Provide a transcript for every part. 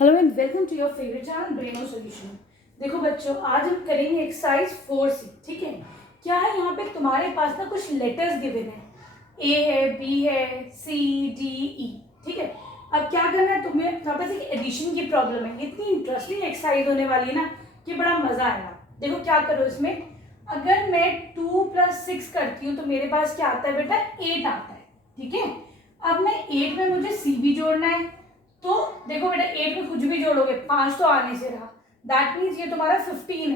Hello and welcome to your favourite channel Braino solution. देखो बच्चों, आज हम करेंगे एक्सरसाइज 4C। ठीक है, क्या है यहाँ पे तुम्हारे पास ना कुछ लेटर्स गिवन है, ए है, बी है, सी, डी, ई। ठीक है, अब क्या करना है तुम्हें, तुम्हारे पास एक एडिशन की प्रॉब्लम है। इतनी इंटरेस्टिंग एक्सरसाइज होने वाली है ना कि बड़ा मजा आएगा। देखो क्या करो इसमें, अगर मैं 2 + 6 करती हूँ तो मेरे पास क्या आता है बेटा, 8 आता है। ठीक है, अब मैं 8 में मुझे सी भी जोड़ना है। तो देखो बेटा, 8 में कुछ भी जोड़ोगे 5 तो आने से रहा, दैट मीन्स ये तुम्हारा 15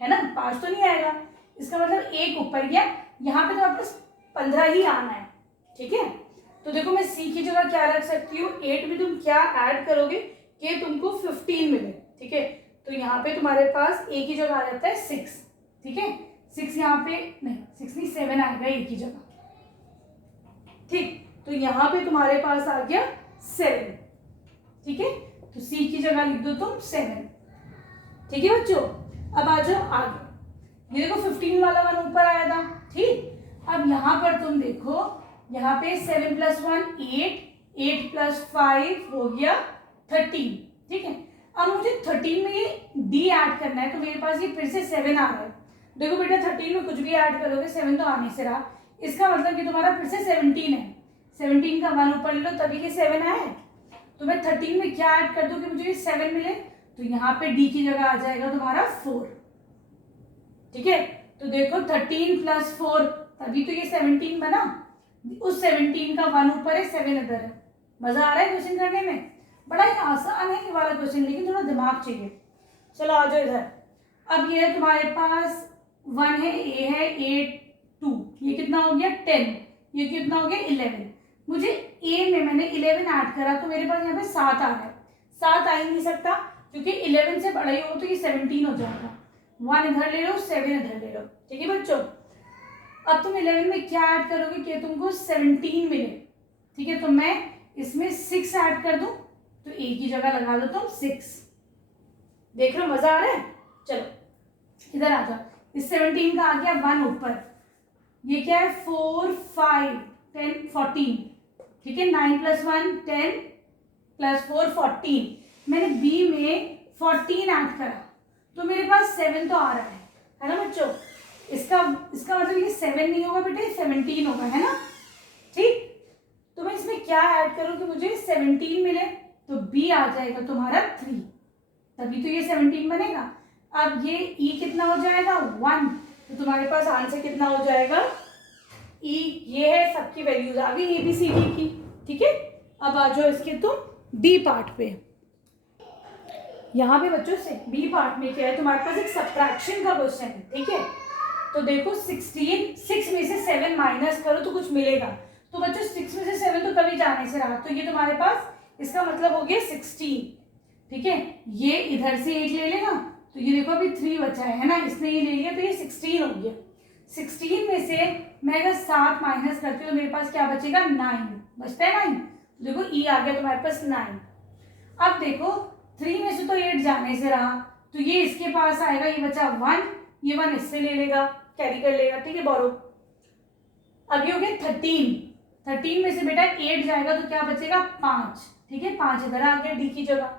है ना, 5 तो नहीं आएगा, इसका मतलब एक ऊपर गया, यहाँ पे तो वापस 15 ही आना है। ठीक है, तो देखो मैं सी की जगह क्या रख सकती हूँ, 8 में तुम क्या ऐड करोगे कि तुमको 15 मिले। ठीक है, तो यहाँ पे तुम्हारे पास ए की जगह आ जाता है 6। ठीक है, 6 यहाँ पे नहीं, 6 नहीं 7 आएगा ए की जगह। ठीक, तो यहाँ पे तुम्हारे पास आ गया 7। ठीक है, तो सी की जगह लिख दो तुम 7। ठीक है बच्चों, अब आ जाओ आगे। ये देखो 15 वाला 1 ऊपर आया था। ठीक, अब यहाँ पर तुम देखो, यहाँ पे 7 + 1 8, 8 + 5 हो गया 13। ठीक है, अब मुझे 13 में ये डी ऐड करना है, तो मेरे पास ये फिर से 7 आ रहा है। देखो बेटा, 13 में कुछ भी ऐड करोगे 7 तो आने से रहा, इसका मतलब कि तुम्हारा फिर से 17 है। 17 का 1 ऊपर ले लो तभी ये 7 आए। तो मैं 13 में क्या ऐड कर दूं कि मुझे ये 7 मिले, तो यहाँ पे डी की जगह आ जाएगा तुम्हारा 4। ठीक है, तो देखो 13 + 4 तभी तो ये 17 बना, उस 17 का 1 ऊपर है, 7 इधर है। मजा आ रहा है क्वेश्चन करने में, बड़ा ही आसान है ये वाला क्वेश्चन, लेकिन थोड़ा दिमाग चाहिए। चलो आ जाओ इधर। अब ये है तुम्हारे पास 1 है, ए है, 8 2, ये कितना हो गया 10, ये कितना हो गया 11। मुझे ए में मैंने 11 ऐड करा तो मेरे पास यहाँ पे 7 आ रहा है। 7 आ ही नहीं सकता क्योंकि 11 से बड़ा ही हो तो ये 17 हो जाएगा। 1 इधर ले लो, 7 इधर ले लो। ठीक है बच्चों, अब तुम 11 में क्या ऐड करोगे कि तुमको 17 मिले। ठीक है, तो मैं इसमें 6 ऐड कर दूं, तो ए की जगह लगा दो तुम 6। देख लो मजा आ रहा है। चलो इधर आ जाओ, इस 17 का आ गया 1 ऊपर, ये क्या है 4 5 10 14। ठीक है, 9 + 1 10 + 4 14। मैंने बी में 14 ऐड करा तो मेरे पास 7 तो आ रहा है ना बच्चों। इसका मतलब ये 7 नहीं होगा बेटे, 17 होगा, है ना। ठीक, तो मैं इसमें क्या ऐड करूं कि मुझे 17 मिले, तो बी आ जाएगा तुम्हारा 3, तभी तो ये 17 बनेगा। अब ये ई कितना हो जाएगा 1, तो तुम्हारे पास आंसर कितना हो जाएगा ई। ये है सबकी वैल्यूज आ गई ABCD की। ठीक है, अब आ जाओ इसके तुम बी पार्ट पे। यहाँ पे बच्चों से बी पार्ट में क्या है, तुम्हारे पास एक सब्ट्रैक्शन का क्वेश्चन है। ठीक है, तो देखो 16, 6 में से 7 माइनस करो तो कुछ मिलेगा, तो बच्चों 6 में से 7 तो कभी जाने से रहा, तो ये तुम्हारे पास इसका मतलब हो गया 16। ठीक है, ये इधर से एक ले लेगा, तो ये देखो अभी 3 बचा है ना, इसने ये ले लिया तो ये 16 हो गया। 16 में से मैं अगर 7 माइनस करती हूँ तो मेरे पास क्या बचेगा 9 बचता है 9। देखो ई आ गया तुम्हारे पास 9। अब देखो 3 में से तो 8 जाने से रहा, तो ये इसके पास आएगा, ये बचा 1, ये 1 इससे ले लेगा, कैरी कर लेगा। ठीक है, बोरो। अब ये हो गया 13। 13 में से बेटा 8 जाएगा तो क्या बचेगा 5। ठीक है, 5 इधर आ गया डी की जगह।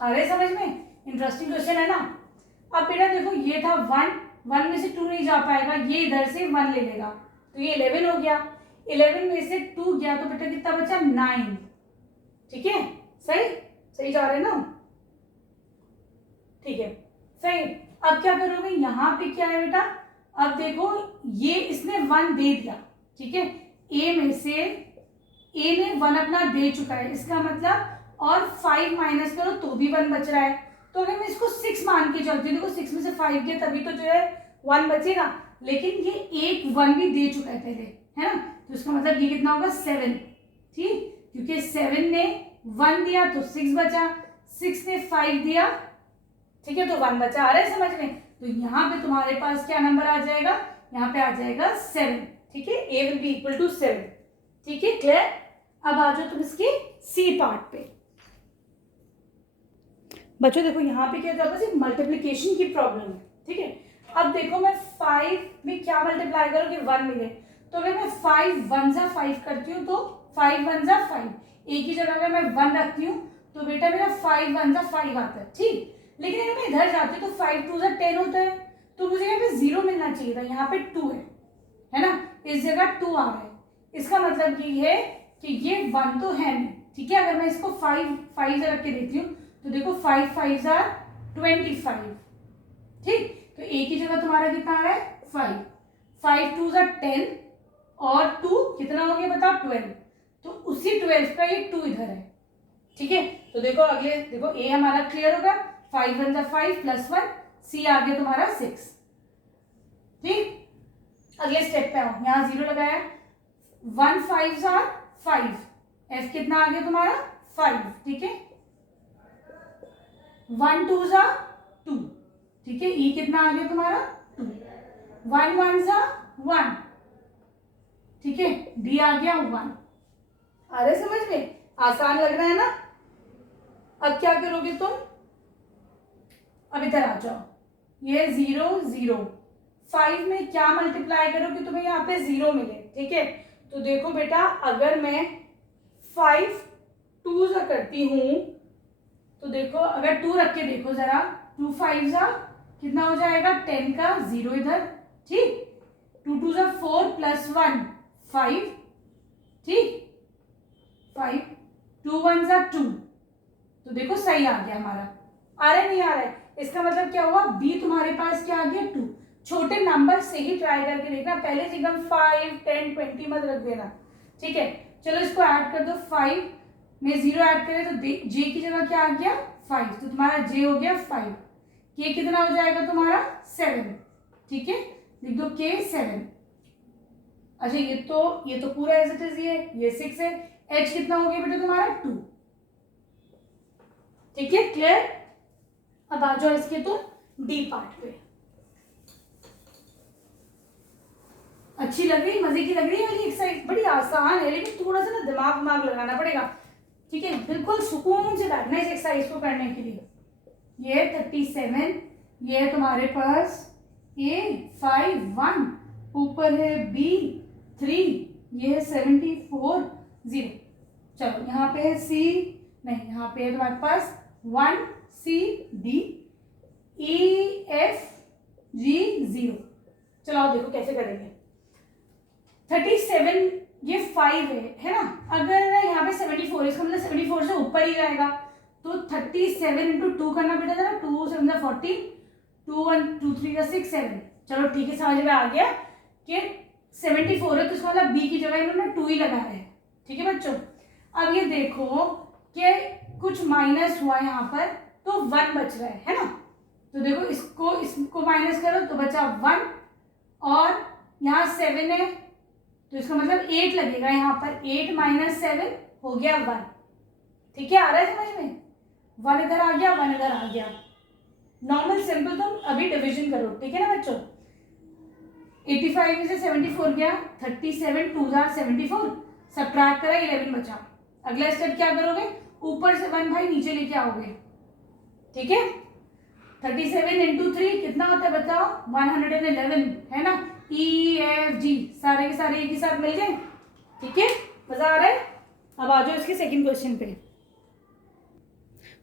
आ गए समझ में, इंटरेस्टिंग क्वेश्चन है ना। अब बेटा देखो ये था 1 में से 2 नहीं जा पाएगा, ये इधर से 1 ले लेगा, तो ये 11 हो गया। 11 में से 2 गया तो बेटा कितना बचा 9। ठीक है, सही जा रहे हैं ना। ठीक है, सही। अब क्या करोगे, यहाँ पे क्या है बेटा, अब देखो ये इसने 1 दे दिया। ठीक है, ए में से ए ने 1 अपना दे चुका है, इसका मतलब और 5 माइनस करो तो भी 1 बच रहा है। तो अगर मैं इसको 6 मान के चलती हूँ, देखो 6 में से 5 गया तभी तो जो है 1 बचेगा, लेकिन ये एक 1 भी दे चुका है पहले, है ना, तो इसका मतलब ये कितना होगा 7। ठीक, क्योंकि 7 ने 1 दिया तो 6 बचा, 6 ने 5 दिया, ठीक है, तो 1 बचा। आ रहा है समझ में, तो यहाँ पे तुम्हारे पास क्या नंबर आ जाएगा, यहाँ पे आ जाएगा 7। ठीक है, a will be equal to 7। ठीक है, क्लियर। अब आ जाओ तुम इसके सी पार्ट पे। बच्चों देखो यहाँ पे क्या है, मल्टीप्लीकेशन की प्रॉब्लम है। ठीक है, अब देखो मैं 5 में क्या मल्टीप्लाई करूँ कि 1 मिले, तो अगर मैं 5 1 जा 5 करती हूँ तो 5 1 जा 5, ए की जगह अगर मैं 1 रखती हूँ तो बेटा मेरा 5 1 जा 5 आता है, ठीक। लेकिन अगर मैं इधर जाती तो 5 2 जा 10 होता है, तो मुझे यहाँ पे 0 मिलना चाहिए था, यहाँ पे 2 है ना, इस जगह 2 आ रहा है। इसका मतलब ये है कि ये 1 तो है नहीं, ठीक है। अगर मैं इसको 5 5 रख के देती हूँ तो देखो 5 5 जा 25, ठीक। तो ए की जगह तुम्हारा कितना आ रहा है 5, 5 2 जा 10 और 2 कितना हो गया बताओ 12, तो उसी 12 का ये 2 इधर है, ठीक है। तो देखो अगले, देखो ए हमारा क्लियर होगा, 5 1 जा 5 प्लस 1, सी आ गया तुम्हारा 6, ठीक। अगले स्टेप पे आओ, यहाँ 0 लगाया, 1 5 जा 5, एफ कितना आ गया तुम्हारा 5, ठीक है। 1 2 जा 2, ठीक है। ई कितना आ गया तुम्हारा 2, 1 1 जा 1, ठीक है। डी आ गया 1। आ रहे समझ में, आसान लग रहा है ना। अब क्या करोगे तुम, अब इधर आ जाओ, ये 0 0, 5 में क्या मल्टीप्लाई करो कि तुम्हें यहाँ पे 0 मिले, ठीक है। तो देखो बेटा अगर मैं 5 2 जा करती हूं तो देखो अगर 2 रख के देखो जरा, 2 5 जा कितना हो जाएगा 10 का 0 इधर, ठीक। 2 2 जा 4 प्लस 1 5, ठीक, 5 2 1 जा 2, तो देखो सही आ गया हमारा। आ रहा है नहीं आ रहा है, इसका मतलब क्या हुआ, बी तुम्हारे पास क्या आ गया 2। छोटे नंबर से ही ट्राई करके देखना, पहले से एकदम 5 10 20 मत रख देना, ठीक है। चलो इसको ऐड कर दो, 5 में 0 ऐड करें तो जे की जगह क्या आ गया 5, तो तुम्हारा जे हो गया 5, के कितना हो जाएगा तुम्हारा 7, ठीक है। लिख दो के 7। अच्छा ये तो पूरा एज इट इज ये 6 है। एच कितना हो गया बेटा तुम्हारा 2, ठीक है, क्लियर। अब आ जाओ इसके तो डी पार्ट पे। अच्छी लग रही, मजे की लग रही है वाली एक्सरसाइज, बड़ी आसान है लेकिन थोड़ा सा ना दिमाग लगाना पड़ेगा, ठीक है। बिल्कुल सुकून से बैठना इस एक्सरसाइज को करने के लिए। ये 37, ये है तुम्हारे पास ए 5 1, ऊपर है बी 3, ये है 74 0। चलो यहाँ पे है सी, नहीं यहाँ पे है तुम्हारे पास 1 C D E F G 0। चलो आओ देखो कैसे करेंगे। 37 ये 5 है ना, अगर यहाँ पे 74 इसका मतलब 74 से ऊपर ही जाएगा, तो 37 इंटू 2 करना बेटा जरा, 2 7 40, 2 1 2 3 का 6 7। चलो ठीक है, समझ में आ गया कि 74 है तो इसका मतलब बी की जगह इन्होंने 2 ही लगाया है, ठीक है बच्चों। अब ये देखो कि कुछ माइनस हुआ यहाँ पर तो 1 बच रहा है ना, तो देखो इसको माइनस करो तो बचा 1, और यहाँ 7 है तो इसका मतलब 8 लगेगा यहाँ पर, 8 माइनस 7 हो गया 1, ठीक है। आ रहा है समझ में, 1 इधर आ गया 1 इधर आ गया। नॉर्मल सिंपल तुम अभी डिवीजन करो, ठीक है ना बच्चों। 85 में से 74 गया, 37 2 जा 74, सब्ट्रैक्ट करा 11 बचा। अगला स्टेप क्या करोगे, ऊपर से 1 भाई नीचे लेके आओगे, ठीक है। 37 इंटू 3 कितना होता है बताओ, 111 है ना। ई एफ जी सारे के सारे एक ही साथ मिल गए, ठीक है, मजा आ रहा है। अब आ जाओ इसके सेकंड क्वेश्चन पे।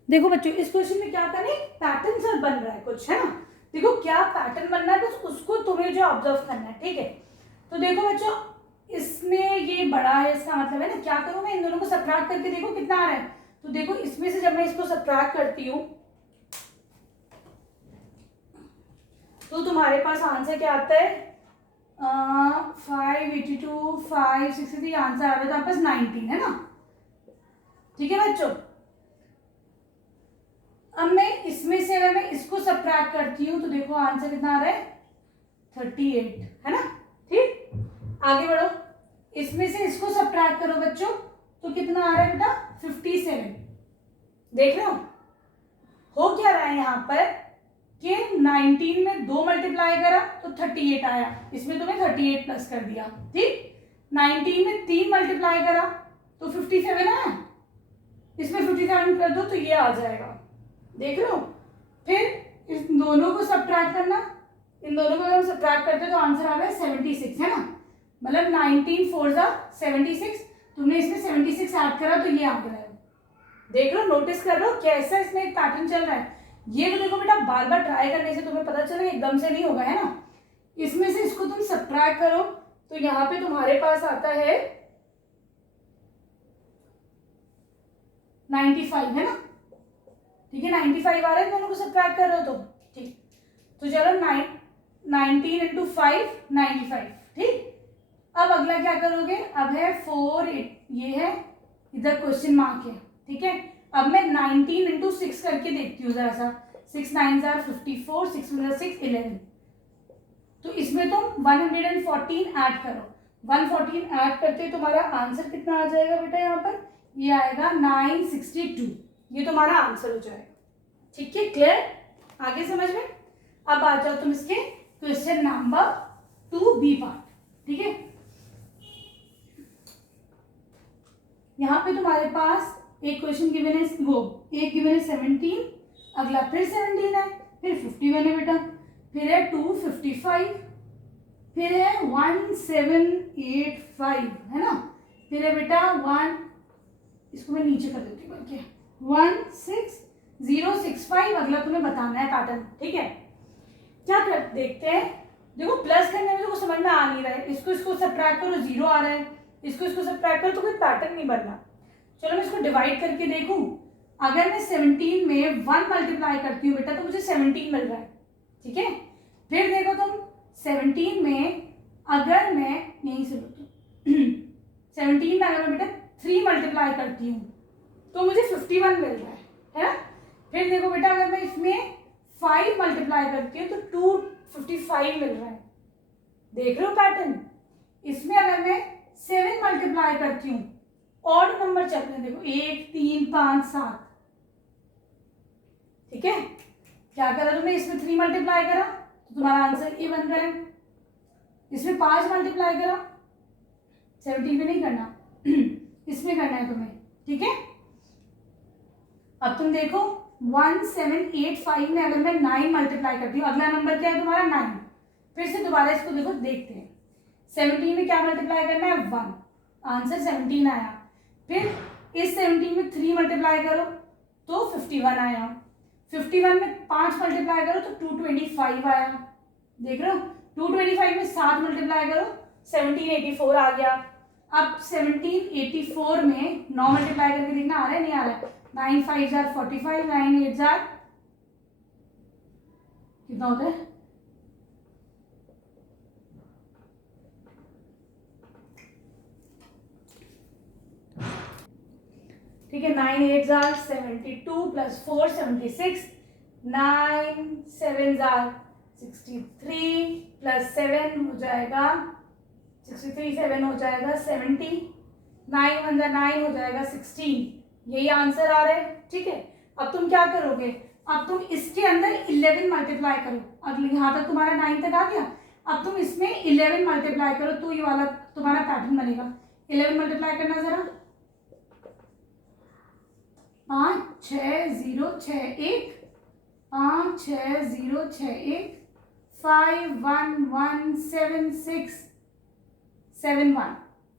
देखो बच्चों इस क्वेश्चन में क्या करना है, पैटर्न सा बन रहा है कुछ, है ना। देखो क्या पैटर्न बनना है, बस उसको तुम्हें जो ऑब्जर्व करना है, ठीक है। तो देखो बच्चों इसमें ये बड़ा है, इसका मतलब है ना, क्या करूं मैं इन दोनों को सब्ट्रैक्ट करके देखो कितना आ रहा है। तो देखो इसमें से जब मैं इसको सब्ट्रैक्ट करती हूँ तो तुम्हारे पास आंसर क्या आता है, 582 563 आंसर आ रहा है, तो आपके पास 19 है ना, ठीक है बच्चों। अब मैं इसमें से अगर मैं इसको सब्ट्रैक्ट करती हूँ तो देखो आंसर कितना आ रहा है 38, है ना, ठीक। आगे बढ़ो, इसमें से इसको सब्ट्रैक्ट करो बच्चों तो कितना आ रहा है बेटा 57। देख रहे हो क्या रहा है यहाँ पर कि 19 में 2 मल्टीप्लाई करा तो 38 आया, इसमें तुम्हें 38 प्लस कर दिया, ठीक। 19 में 3 मल्टीप्लाई करा तो 57 आया, इसमें 57 कर दो तो ये आ जाएगा, देख रहे हो। फिर इस दोनों को सब्ट्रैक्ट करना, इन दोनों को अगर हम सब्ट्रैक्ट करते हैं तो आंसर आ रहा है 76, है ना, मतलब 19 4 जा 76, तुमने इसमें 76 ऐड करा तो ये आ गया है, देख लो, नोटिस कर लो कैसा इसमें एक पैटर्न चल रहा है। ये तो देखो बेटा बार बार ट्राई करने से तुम्हें पता चला एकदम से नहीं होगा, है ना। इसमें से इसको तुम सब्ट्रैक्ट करो तो यहाँ पे तुम्हारे पास आता है 95, है ना। ठीक है, 95 आ रहा है, दोनों को सब्ट्रैक्ट कर रहे हो तो ठीक। तो चलो 19 इंटू 5 95, ठीक। अब अगला क्या करोगे, अब है 4 ये है, इधर क्वेश्चन मार्क है, ठीक है। अब मैं 19 इंटू 6 करके देखती हूँ जरा सा। 6 9 जार 54, 6 6 11। तो इसमें तुम 114 ऐड करो। 114 ऐड करते तुम्हारा आंसर कितना आ जाएगा बेटा, यहाँ पर ये आएगा 962। ये तुम्हारा आंसर हो जाएगा, ठीक है। क्लियर, आगे समझ में। अब आ जाओ तुम इसके क्वेश्चन नंबर 2B पार्ट, ठीक है। यहाँ पे तुम्हारे पास एक क्वेश्चन गिवन है, वो एक गिवन है 17, अगला फिर 17 है, फिर 51 है बेटा, फिर है 255, फिर है 1785, है ना। फिर है बेटा 1, इसको मैं नीचे कर देती हूँ, 16065। अगला तुम्हें बताना है पैटर्न, ठीक है। क्या कर देखते हैं, देखो प्लस करने में तो समझ में आ नहीं रहा है। इसको इसको सब्ट्रैक्ट करो, 0 आ रहा है, इसको इसको सब्ट्रैक्ट करो तो कोई पैटर्न नहीं बनना। चलो मैं इसको डिवाइड करके देखूं। अगर मैं 17 में 1 मल्टीप्लाई करती हूँ बेटा तो मुझे 17 मिल रहा है, ठीक है। फिर देखो तुम 17 में अगर मैं यहीं से 17 में अगर मैं बेटा 3 मल्टीप्लाई करती हूँ तो मुझे 51 मिल रहा है ना। फिर देखो बेटा अगर मैं इसमें 5 मल्टीप्लाई करती हूँ तो 255 मिल रहा है। देख रहे हो पैटर्न। इसमें अगर मैं 7 मल्टीप्लाई करती हूँ, ऑड नंबर चल रहे हैं, देखो 1 3 5 7, ठीक है। क्या करा तुमने, इसमें 3 मल्टीप्लाई करा तो तुम्हारा आंसर ये बन रहा है। इसमें 5 मल्टीप्लाई करा, 17 में नहीं करना इसमें करना है तुम्हें, ठीक है। अब तुम देखो 1785 में अगर मैं 9 मल्टीप्लाई करती हूँ, अगला नंबर क्या है तुम्हारा 9। फिर से दोबारा इसको देखो, देखते हैं 17 में क्या मल्टीप्लाई करना है 1, आंसर 17 आया। फिर इस 17 में 3 मल्टीप्लाई करो तो 51 आया। 51 में 5 मल्टीप्लाई करो तो 225 आया। देख रहे हो, 225 में 7 मल्टीप्लाई करो 1784 आ गया। अब 1784 में 9 मल्टीप्लाई करके देखना आ रहा है नहीं आ रहा है। 9 5 जार 45, 9 8 जार कितना होता है, ठीक है। 9 8 जार 72 प्लस 4 76, 9 7 जार 63 प्लस 7 हो जाएगा 63, 7 हो जाएगा 70, 9 1 जार 9 हो जाएगा 16। यही आंसर आ रहा है, ठीक है। अब तुम क्या करोगे, अब तुम इसके अंदर 11 मल्टीप्लाई करो। अब यहाँ तक तुम्हारा 9 तक आ गया। अब तुम इसमें 11 मल्टीप्लाई करो तो ये वाला तुम्हारा पैटर्न बनेगा। 11 मल्टीप्लाई करना जरा, 5 6 0 6 1, 5 6 0 6 1, 5 1 1 7 6 7 1।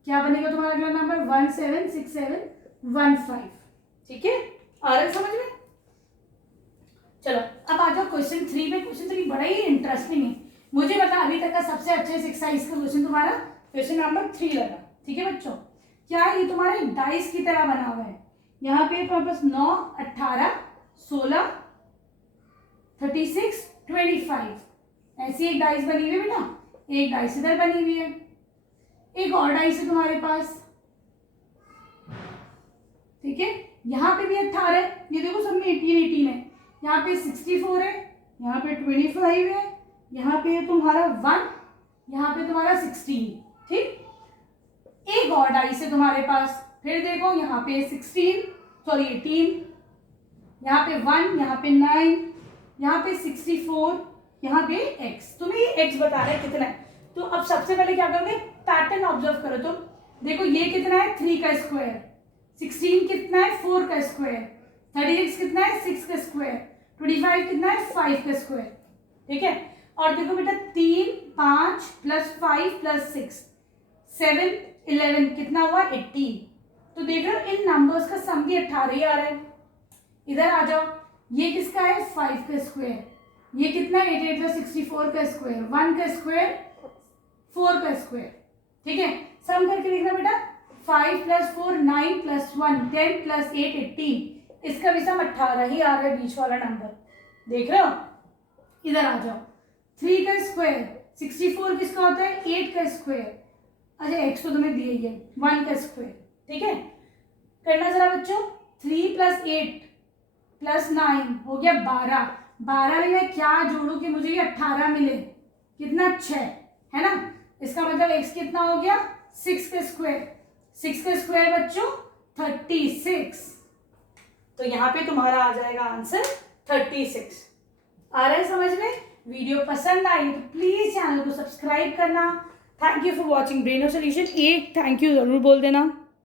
क्या बनेगा तुम्हारा अगला नंबर 176715, ठीक है। आ रहा है समझ में। चलो अब आ जाओ क्वेश्चन 3 में। क्वेश्चन 3 बड़ा ही इंटरेस्टिंग है। मुझे मतलब अभी तक का सबसे अच्छे एक्सरसाइज का क्वेश्चन तुम्हारा क्वेश्चन नंबर 3 लगा, ठीक है बच्चों। क्या ये तुम्हारा एक डाइस की तरह बना हुआ है। यहाँ पे तुम्हारे पास 9 18 16 36 25 ऐसी एक डाइस बनी हुई है बेटा। एक डाइस इधर बनी हुई है, एक और डाइस है तुम्हारे पास, ठीक है। यहाँ पे भी 18 है, ये देखो सब में 18 18 है। यहाँ पे 64 है, यहाँ पे 25 है, यहाँ पे तुम्हारा 1, यहाँ पे तुम्हारा 16, ठीक। एक और डाइस है तुम्हारे पास। फिर देखो यहाँ पे 18, यहाँ पे 1, यहाँ पे 9, यहाँ पे 64, यहाँ पे x। तुम्हें ये x बता रहा है कितना है। तो अब सबसे पहले क्या करोगे, पैटर्न ऑब्जर्व करो तुम। देखो ये कितना है 3 का स्क्वायर, 16 कितना है 4 का स्क्वायर, 36 कितना है 6 का स्क्वायर, 25 कितना है 5 का स्क्वायर, ठीक है। और देखो बेटा 3 5 प्लस 5 प्लस 6 7 11 कितना हुआ 18। तो देख रहे हो इन नंबर्स का सम भी 18 ही आ रहा है। इधर आ जाओ, ये किसका है 5 का स्क्वायर, ये कितना 8 8 64 का स्क्वायर, 1 का स्क्वायर 4 का स्क्वायर, ठीक है। सम करके देखना बेटा, 5 + 4 9 + 1 10 + 8 18, इसका भी सम 18 ही आ रहा है बीच वाला नंबर, देख रहे हो। इधर आ जाओ, 3 का स्क्वायर 64 किसका होता है 8 का स्क्वायर, अच्छा x तो तुम्हें दिया ही है 1 का स्क्वायर, ठीक है। करना जरा बच्चों, 3 + 8 + 9 हो गया 12, 12 में मैं क्या जोड़ू कि मुझे ये 18 मिले, कितना 6 है ना। इसका मतलब x कितना हो गया 6 का स्क्वायर, 6 का स्क्वायर बच्चों 36, तो यहाँ पे तुम्हारा आ जाएगा आंसर 36। आ रहा है समझ में। वीडियो पसंद आई तो प्लीज चैनल को सब्सक्राइब करना। Thank you for watching Braino solution. एक थैंक यू जरूर बोल देना।